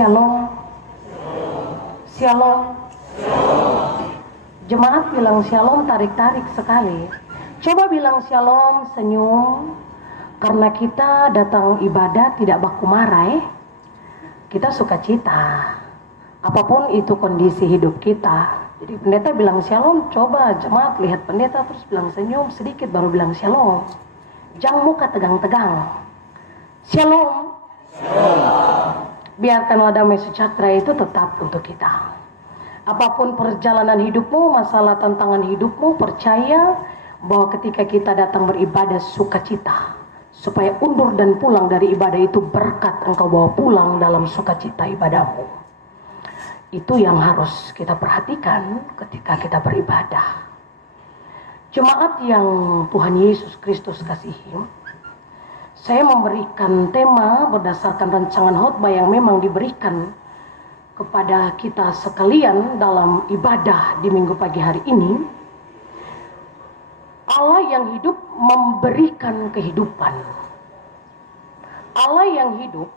Shalom. Shalom. Jemaat bilang shalom tarik-tarik sekali. Coba bilang shalom, senyum. Karena kita datang ibadah tidak baku marah, kita sukacita. Apapun itu kondisi hidup kita. Jadi pendeta bilang shalom, coba jemaat lihat pendeta terus bilang senyum sedikit baru bilang shalom. Jangan muka tegang-tegang. Shalom. Biarkanlah damai sejahtera itu tetap untuk kita. Apapun perjalanan hidupmu, masalah tantangan hidupmu, percaya bahwa ketika kita datang beribadah sukacita, supaya undur dan pulang dari ibadah itu berkat engkau bawa pulang dalam sukacita ibadahmu. Itu yang harus kita perhatikan ketika kita beribadah. Jemaat yang Tuhan Yesus Kristus kasihi, saya memberikan tema berdasarkan rancangan khotbah yang memang diberikan kepada kita sekalian dalam ibadah di minggu pagi hari ini. Allah yang hidup memberikan kehidupan. Allah yang hidup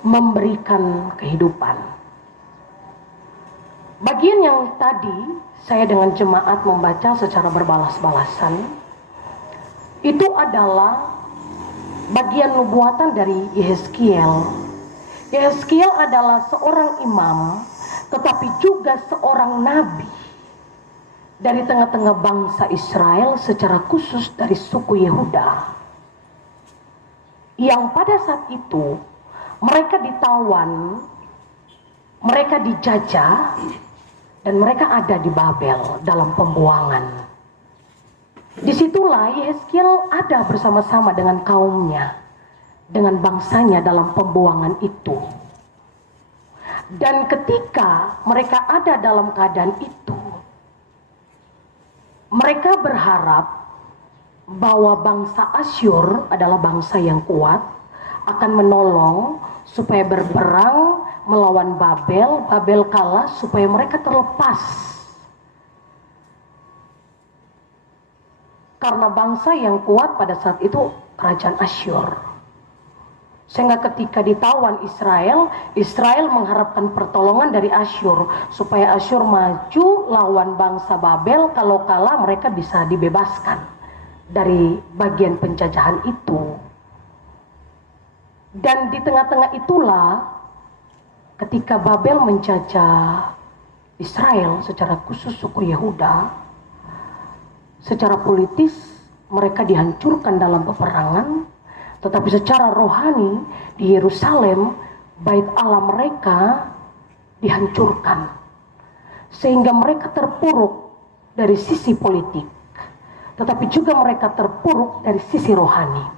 memberikan kehidupan. Bagian yang tadi saya dengan jemaat membaca secara berbalas-balasan itu adalah bagian nubuatan dari Yehezkiel. Yehezkiel adalah seorang imam, tetapi juga seorang nabi dari tengah-tengah bangsa Israel, secara khusus dari suku Yehuda. Yang pada saat itu mereka ditawan, mereka dijajah, dan mereka ada di Babel dalam pembuangan. Disitulah Yehezkiel ada bersama-sama dengan kaumnya, dengan bangsanya dalam pembuangan itu. Dan ketika mereka ada dalam keadaan itu, mereka berharap bahwa bangsa Asyur adalah bangsa yang kuat, akan menolong supaya berperang melawan Babel. Babel kalah supaya mereka terlepas. Karena bangsa yang kuat pada saat itu kerajaan Asyur. Sehingga ketika ditawan Israel, Israel mengharapkan pertolongan dari Asyur supaya Asyur maju lawan bangsa Babel. Kalau kalah mereka bisa dibebaskan dari bagian penjajahan itu. Dan di tengah-tengah itulah ketika Babel menjajah Israel, secara khusus suku Yehuda, secara politis mereka dihancurkan dalam peperangan. Tetapi secara rohani di Yerusalem, bait Allah mereka dihancurkan. Sehingga mereka terpuruk dari sisi politik. Tetapi juga mereka terpuruk dari sisi rohani.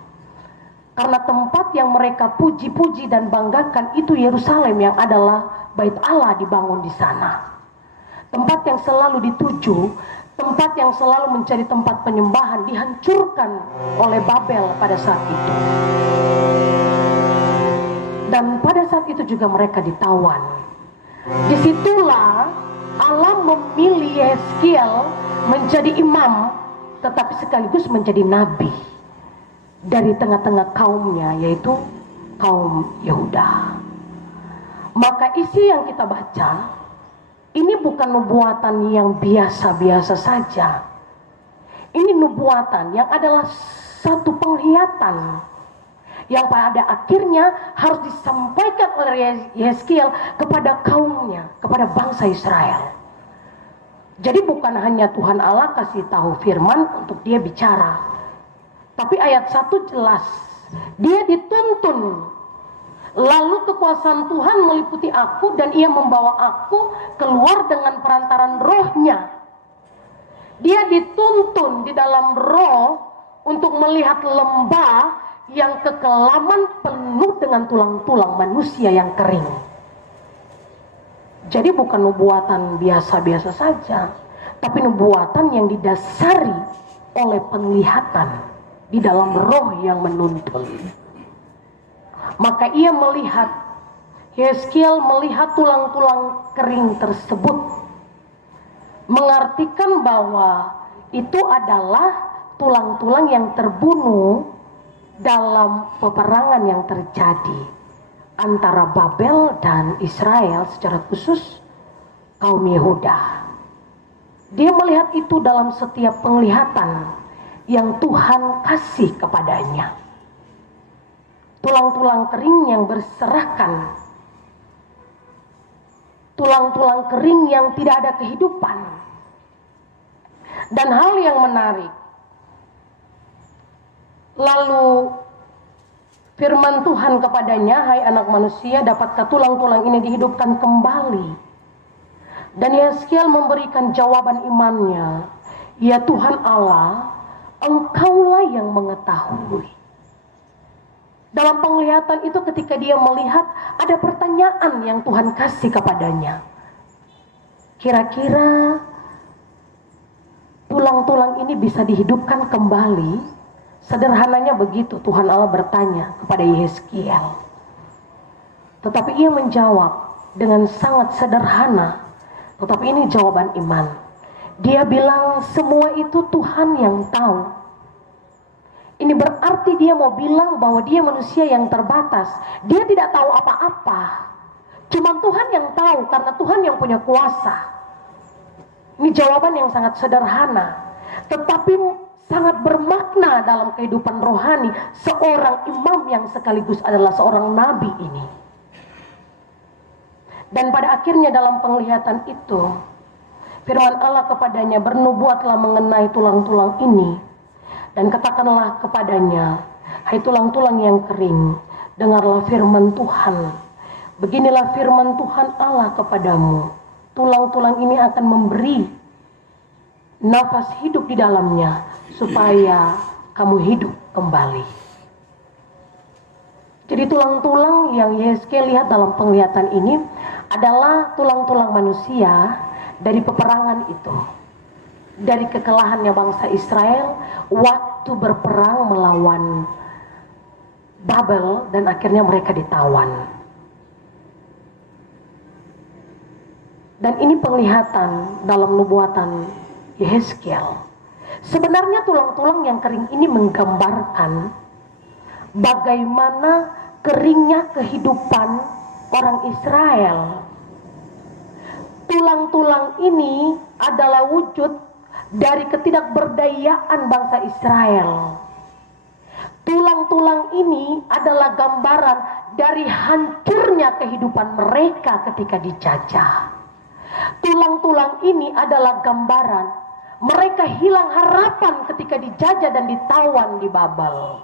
Karena tempat yang mereka puji-puji dan banggakan itu Yerusalem, yang adalah bait Allah dibangun di sana. Tempat yang selalu dituju, tempat yang selalu menjadi tempat penyembahan, dihancurkan oleh Babel pada saat itu. Dan pada saat itu juga mereka ditawan. Disitulah Allah memilih Yehezkiel menjadi imam, tetapi sekaligus menjadi nabi dari tengah-tengah kaumnya, yaitu kaum Yehuda. Maka isi yang kita baca ini bukan nubuatan yang biasa-biasa saja. Ini nubuatan yang adalah satu penglihatan yang pada akhirnya harus disampaikan oleh Yehezkiel kepada kaumnya, kepada bangsa Israel. Jadi bukan hanya Tuhan Allah kasih tahu firman untuk dia bicara. Tapi ayat 1 jelas, dia dituntun. Lalu kekuasaan Tuhan meliputi aku dan ia membawa aku keluar dengan perantaran rohnya. Dia dituntun di dalam roh untuk melihat lembah yang kekelaman penuh dengan tulang-tulang manusia yang kering. Jadi bukan nubuatan biasa-biasa saja, tapi nubuatan yang didasari oleh penglihatan di dalam roh yang menuntun. Maka ia melihat, Yehezkiel melihat tulang-tulang kering tersebut, mengartikan bahwa itu adalah tulang-tulang yang terbunuh dalam peperangan yang terjadi antara Babel dan Israel, secara khusus kaum Yehuda. Dia melihat itu dalam setiap penglihatan yang Tuhan kasih kepadanya. Tulang-tulang kering yang berserakan, tulang-tulang kering yang tidak ada kehidupan. Dan hal yang menarik, lalu firman Tuhan kepadanya, hai anak manusia, dapatkah tulang-tulang ini dihidupkan kembali? Dan Yeskiel memberikan jawaban imannya, ya Tuhan Allah, Engkaulah yang mengetahui. Dalam penglihatan itu ketika dia melihat ada pertanyaan yang Tuhan kasih kepadanya. Kira-kira tulang-tulang ini bisa dihidupkan kembali? Sederhananya begitu Tuhan Allah bertanya kepada Yeskiel. Tetapi ia menjawab dengan sangat sederhana. Tetapi ini jawaban iman. Dia bilang semua itu Tuhan yang tahu. Ini berarti dia mau bilang bahwa dia manusia yang terbatas. Dia tidak tahu apa-apa. Cuma Tuhan yang tahu karena Tuhan yang punya kuasa. Ini jawaban yang sangat sederhana. Tetapi sangat bermakna dalam kehidupan rohani seorang imam yang sekaligus adalah seorang nabi ini. Dan pada akhirnya dalam penglihatan itu, firman Allah kepadanya, bernubuatlah mengenai tulang-tulang ini. Dan katakanlah kepadanya, hai tulang-tulang yang kering, dengarlah firman Tuhan. Beginilah firman Tuhan Allah kepadamu. Tulang-tulang ini akan memberi nafas hidup di dalamnya, supaya kamu hidup kembali. Jadi tulang-tulang yang Yeskiel lihat dalam penglihatan ini adalah tulang-tulang manusia dari peperangan itu. Dari kekalahannya bangsa Israel waktu berperang melawan Babel dan akhirnya mereka ditawan. Dan ini penglihatan dalam nubuatan Yeskiel. Sebenarnya tulang-tulang yang kering ini menggambarkan bagaimana keringnya kehidupan orang Israel. Tulang-tulang ini adalah wujud dari ketidakberdayaan bangsa Israel. Tulang-tulang ini adalah gambaran dari hancurnya kehidupan mereka ketika dijajah. Tulang-tulang ini adalah gambaran mereka hilang harapan ketika dijajah dan ditawan di Babel.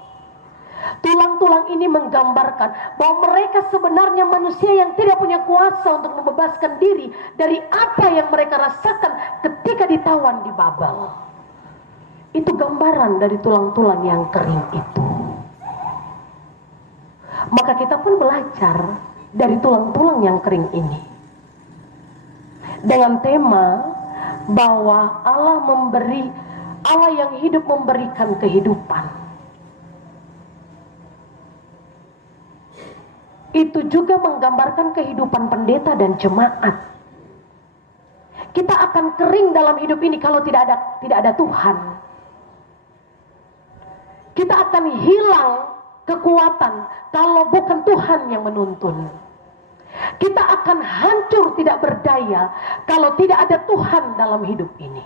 Tulang-tulang ini menggambarkan bahwa mereka sebenarnya manusia yang tidak punya kuasa untuk membebaskan diri dari apa yang mereka rasakan ketika ditawan di Babel. Itu gambaran dari tulang-tulang yang kering itu. Maka kita pun belajar dari tulang-tulang yang kering ini. Dengan tema bahwa Allah yang hidup memberikan kehidupan. Itu juga menggambarkan kehidupan pendeta dan jemaat. Kita akan kering dalam hidup ini kalau tidak ada Tuhan. Kita akan hilang kekuatan kalau bukan Tuhan yang menuntun. Kita akan hancur tidak berdaya kalau tidak ada Tuhan dalam hidup ini.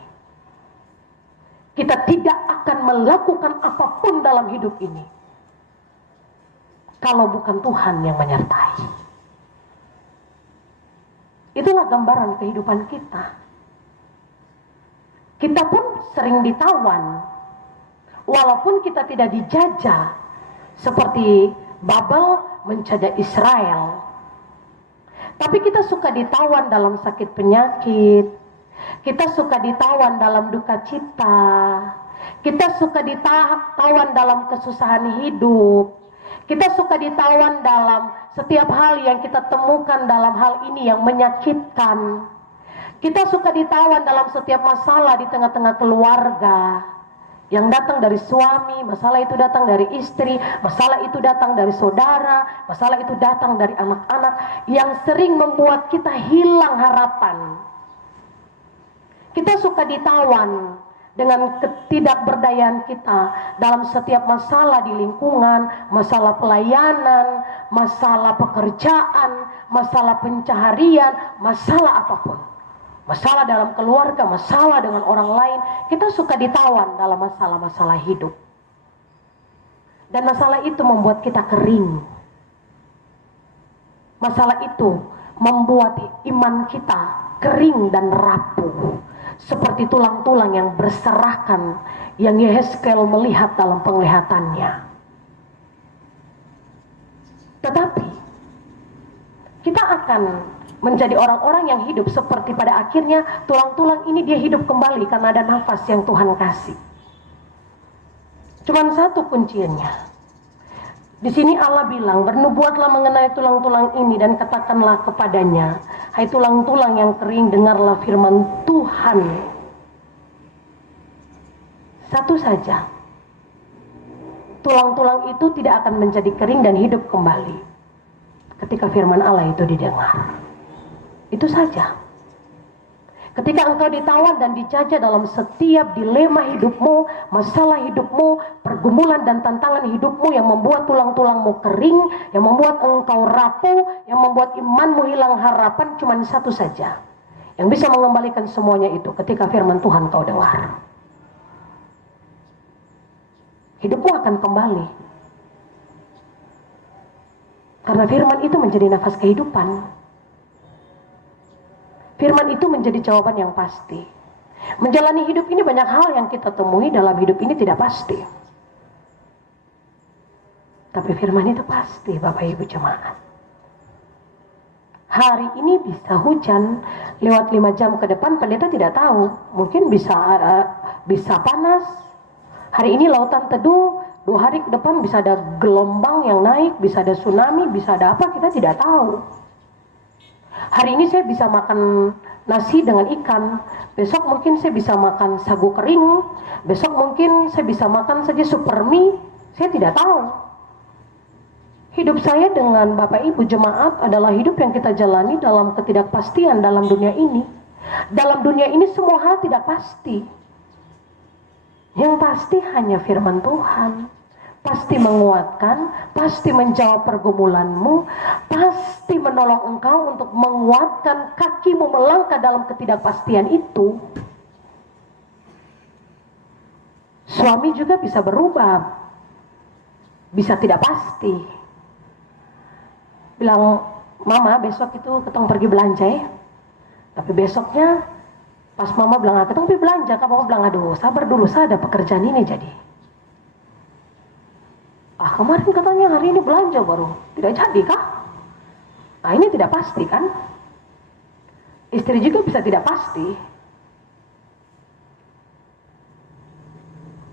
Kita tidak akan melakukan apapun dalam hidup ini kalau bukan Tuhan yang menyertai. Itulah gambaran kehidupan kita. Kita pun sering ditawan. Walaupun kita tidak dijajah seperti Babel menjajah Israel. Tapi kita suka ditawan dalam sakit penyakit. Kita suka ditawan dalam duka cita. Kita suka ditawan dalam kesusahan hidup. Kita suka ditawan dalam setiap hal yang kita temukan dalam hal ini yang menyakitkan. Kita suka ditawan dalam setiap masalah di tengah-tengah keluarga. Yang datang dari suami, masalah itu datang dari istri, masalah itu datang dari saudara, masalah itu datang dari anak-anak yang sering membuat kita hilang harapan. Kita suka ditawan dengan ketidakberdayaan kita dalam setiap masalah di lingkungan, masalah pelayanan, masalah pekerjaan, masalah pencaharian, masalah apapun. Masalah dalam keluarga, masalah dengan orang lain, kita suka ditawan dalam masalah-masalah hidup. Dan masalah itu membuat kita kering. Masalah itu membuat iman kita kering dan rapuh. Seperti tulang-tulang yang berserakan yang Yehezkel melihat dalam penglihatannya. Tetapi kita akan menjadi orang-orang yang hidup seperti pada akhirnya tulang-tulang ini dia hidup kembali karena ada nafas yang Tuhan kasih. Cuman satu kuncinya. Di sini Allah bilang, bernubuatlah mengenai tulang-tulang ini dan katakanlah kepadanya, hai tulang-tulang yang kering, dengarlah firman Tuhan. Satu saja, tulang-tulang itu tidak akan menjadi kering dan hidup kembali ketika firman Allah itu didengar. Itu saja. Ketika engkau ditawan dan dijajah dalam setiap dilema hidupmu, masalah hidupmu, pergumulan dan tantangan hidupmu yang membuat tulang-tulangmu kering, yang membuat engkau rapuh, yang membuat imanmu hilang harapan, cuma satu saja yang bisa mengembalikan semuanya itu ketika firman Tuhan kau dengar. Hidupmu akan kembali. Karena firman itu menjadi nafas kehidupan. Firman itu menjadi jawaban yang pasti. Menjalani hidup ini banyak hal yang kita temui dalam hidup ini tidak pasti. Tapi firman itu pasti, Bapak Ibu jemaat. Hari ini bisa hujan, lewat 5 jam ke depan pendeta tidak tahu. Mungkin bisa panas. Hari ini lautan teduh, 2 hari ke depan bisa ada gelombang yang naik, bisa ada tsunami, bisa ada apa, kita tidak tahu. Hari ini saya bisa makan nasi dengan ikan, besok mungkin saya bisa makan sagu kering, besok mungkin saya bisa makan saja super mie, saya tidak tahu. Hidup saya dengan Bapak Ibu jemaat adalah hidup yang kita jalani dalam ketidakpastian dalam dunia ini. Dalam dunia ini semua hal tidak pasti. Yang pasti hanya firman Tuhan. Pasti menguatkan, pasti menjawab pergumulanmu, pasti menolong engkau untuk menguatkan kakimu melangkah dalam ketidakpastian itu. Suami juga bisa berubah, bisa tidak pasti. Bilang, mama besok itu ketong pergi belanja ya. Tapi besoknya pas mama bilang, ketong pergi belanja, mama bilang, aduh sabar dulu, saya ada pekerjaan ini jadi. Kemarin katanya hari ini belanja baru, tidak jadi kah? Nah ini tidak pasti kan? Istri juga bisa tidak pasti.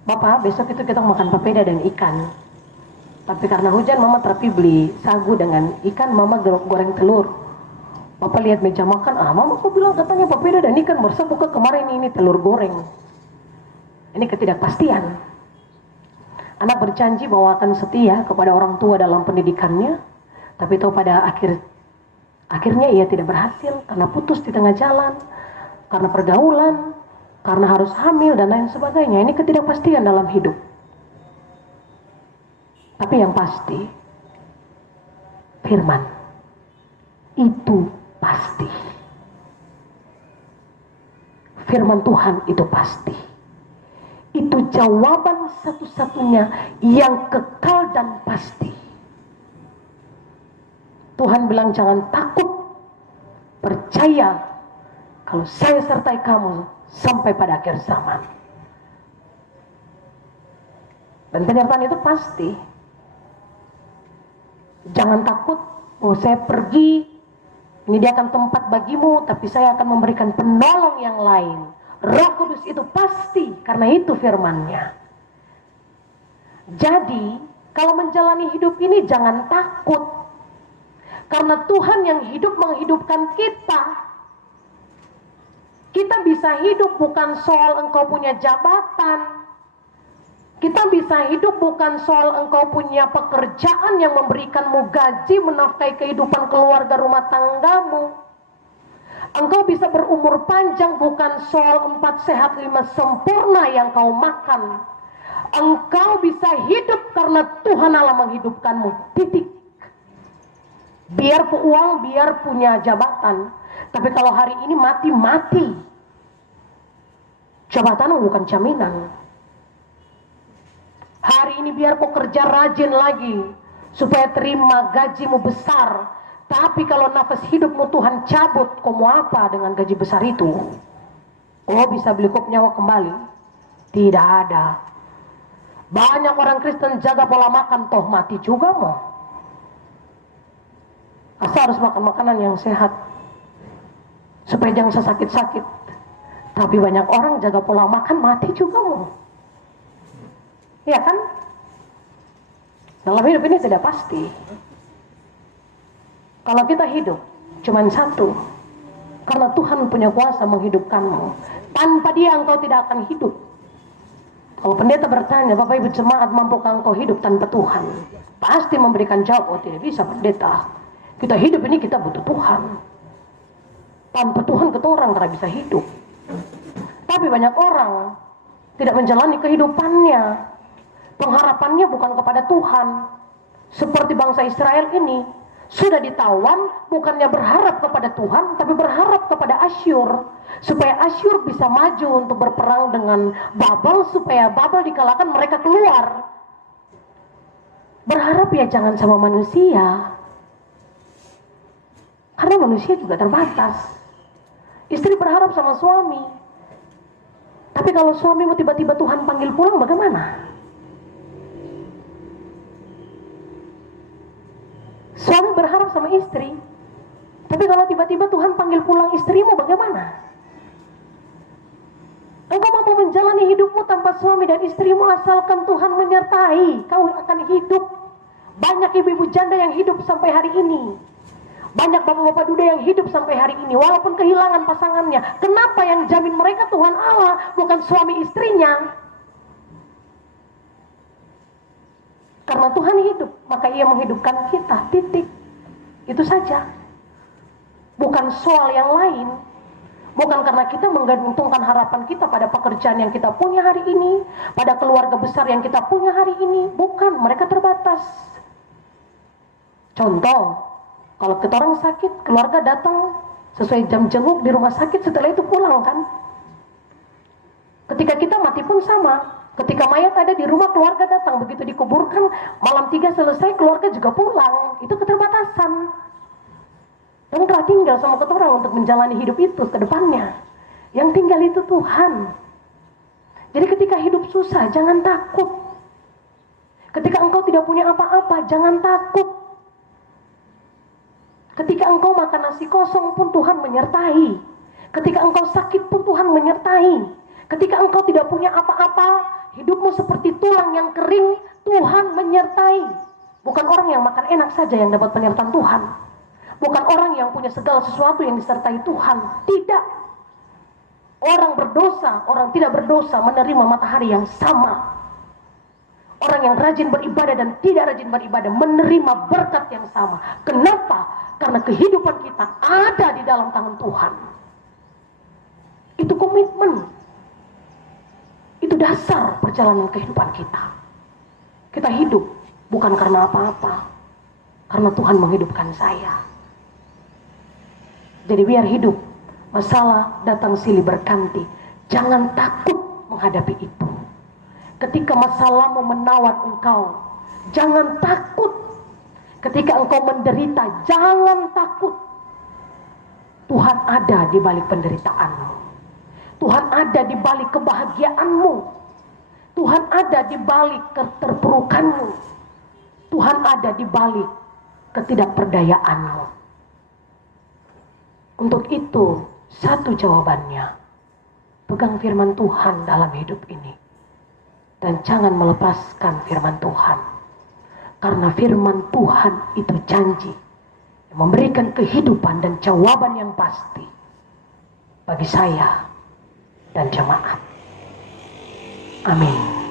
Bapak besok itu kita makan papeda dan ikan. Tapi karena hujan mama terapi beli sagu dengan ikan, mama goreng telur. Bapak lihat meja makan, mama kok bilang katanya papeda dan ikan, masa buka kemarin ini telur goreng. Ini ketidakpastian. Anak berjanji bahwa akan setia kepada orang tua dalam pendidikannya, tapi tahu pada akhirnya ia tidak berhasil karena putus di tengah jalan, karena pergaulan, karena harus hamil dan lain sebagainya. Ini ketidakpastian dalam hidup. Tapi yang pasti, firman itu pasti. Firman Tuhan itu pasti. Itu jawaban satu-satunya yang kekal dan pasti. Tuhan bilang jangan takut, percaya kalau saya sertai kamu sampai pada akhir zaman. Dan penyertaan itu pasti. Jangan takut, saya pergi, ini dia akan tempat bagimu, tapi saya akan memberikan penolong yang lain. Roh Kudus itu pasti, karena itu firman-Nya. Jadi, kalau menjalani hidup ini jangan takut. Karena Tuhan yang hidup menghidupkan kita. Kita bisa hidup bukan soal engkau punya jabatan. Kita bisa hidup bukan soal engkau punya pekerjaan yang memberikanmu gaji, menafkahi kehidupan keluarga rumah tanggamu. Engkau bisa berumur panjang bukan soal 4 sehat 5 sempurna yang kau makan. Engkau bisa hidup karena Tuhan Allah menghidupkanmu. Titik. Biar uang, biar punya jabatan. Tapi kalau hari ini mati. Jabatan bukan jaminan. Hari ini biar kau kerja rajin lagi supaya terima gajimu besar. Tapi kalau nafas hidupmu Tuhan cabut, kau mau apa dengan gaji besar itu? Kau bisa beli kop nyawa kembali? Tidak ada. Banyak orang Kristen jaga pola makan, toh mati juga mau. Asal harus makan makanan yang sehat supaya jangan sakit-sakit. Tapi banyak orang jaga pola makan, mati juga mau. Ya kan? Dalam hidup ini tidak pasti. Kalau kita hidup cuma satu, karena Tuhan punya kuasa menghidupkanmu. Tanpa Dia engkau tidak akan hidup. Kalau pendeta bertanya, Bapak Ibu jemaat, mampukah engkau hidup tanpa Tuhan? Pasti memberikan jawab, oh tidak bisa pendeta. Kita hidup ini kita butuh Tuhan. Tanpa Tuhan kita orang tidak bisa hidup. Tapi banyak orang tidak menjalani kehidupannya. Pengharapannya bukan kepada Tuhan. Seperti bangsa Israel ini, sudah ditawan, bukannya berharap kepada Tuhan, tapi berharap kepada Asyur. Supaya Asyur bisa maju untuk berperang dengan Babel, supaya Babel dikalahkan, mereka keluar. Berharap ya jangan sama manusia. Karena manusia juga terbatas. Istri berharap sama suami. Tapi kalau suamimu tiba-tiba Tuhan panggil pulang, bagaimana? Suami berharap sama istri, tapi kalau tiba-tiba Tuhan panggil pulang istrimu, bagaimana? Engkau mampu menjalani hidupmu tanpa suami dan istrimu asalkan Tuhan menyertai, kau akan hidup. Banyak ibu-ibu janda yang hidup sampai hari ini. Banyak bapak-bapak duda yang hidup sampai hari ini, walaupun kehilangan pasangannya. Kenapa yang jamin mereka Tuhan Allah, bukan suami istrinya? Karena Tuhan hidup, maka Ia menghidupkan kita, titik. Itu saja. Bukan soal yang lain. Bukan karena kita menggantungkan harapan kita pada pekerjaan yang kita punya hari ini, pada keluarga besar yang kita punya hari ini. Bukan, mereka terbatas. Contoh, kalau kita orang sakit, keluarga datang sesuai jam jenguk di rumah sakit, setelah itu pulang kan. Ketika kita mati pun sama. Ketika mayat ada di rumah, keluarga datang. Begitu dikuburkan, malam 3 selesai, keluarga juga pulang. Itu keterbatasan. Dan telah tinggal sama kita orang untuk menjalani hidup itu ke depannya. Yang tinggal itu Tuhan. Jadi ketika hidup susah, jangan takut. Ketika engkau tidak punya apa-apa, jangan takut. Ketika engkau makan nasi kosong pun Tuhan menyertai. Ketika engkau sakit pun Tuhan menyertai. Ketika engkau tidak punya apa-apa, hidupmu seperti tulang yang kering, Tuhan menyertai. Bukan orang yang makan enak saja yang dapat penyertaan Tuhan. Bukan orang yang punya segala sesuatu yang disertai Tuhan. Tidak. Orang berdosa, orang tidak berdosa menerima matahari yang sama. Orang yang rajin beribadah dan tidak rajin beribadah menerima berkat yang sama. Kenapa? Karena kehidupan kita ada di dalam tangan Tuhan. Itu komitmen. Itu dasar perjalanan kehidupan kita. Kita hidup bukan karena apa-apa, karena Tuhan menghidupkan saya. Jadi biar hidup, masalah datang silih berganti, jangan takut menghadapi itu. Ketika masalahmu menawar engkau, jangan takut. Ketika engkau menderita, jangan takut. Tuhan ada di balik penderitaanmu. Tuhan ada di balik kebahagiaanmu. Tuhan ada di balik keterpurukanmu. Tuhan ada di balik ketidakperdayaanmu. Untuk itu, satu jawabannya, pegang firman Tuhan dalam hidup ini. Dan jangan melepaskan firman Tuhan. Karena firman Tuhan itu janji yang memberikan kehidupan dan jawaban yang pasti bagi saya dan jemaat. Amin.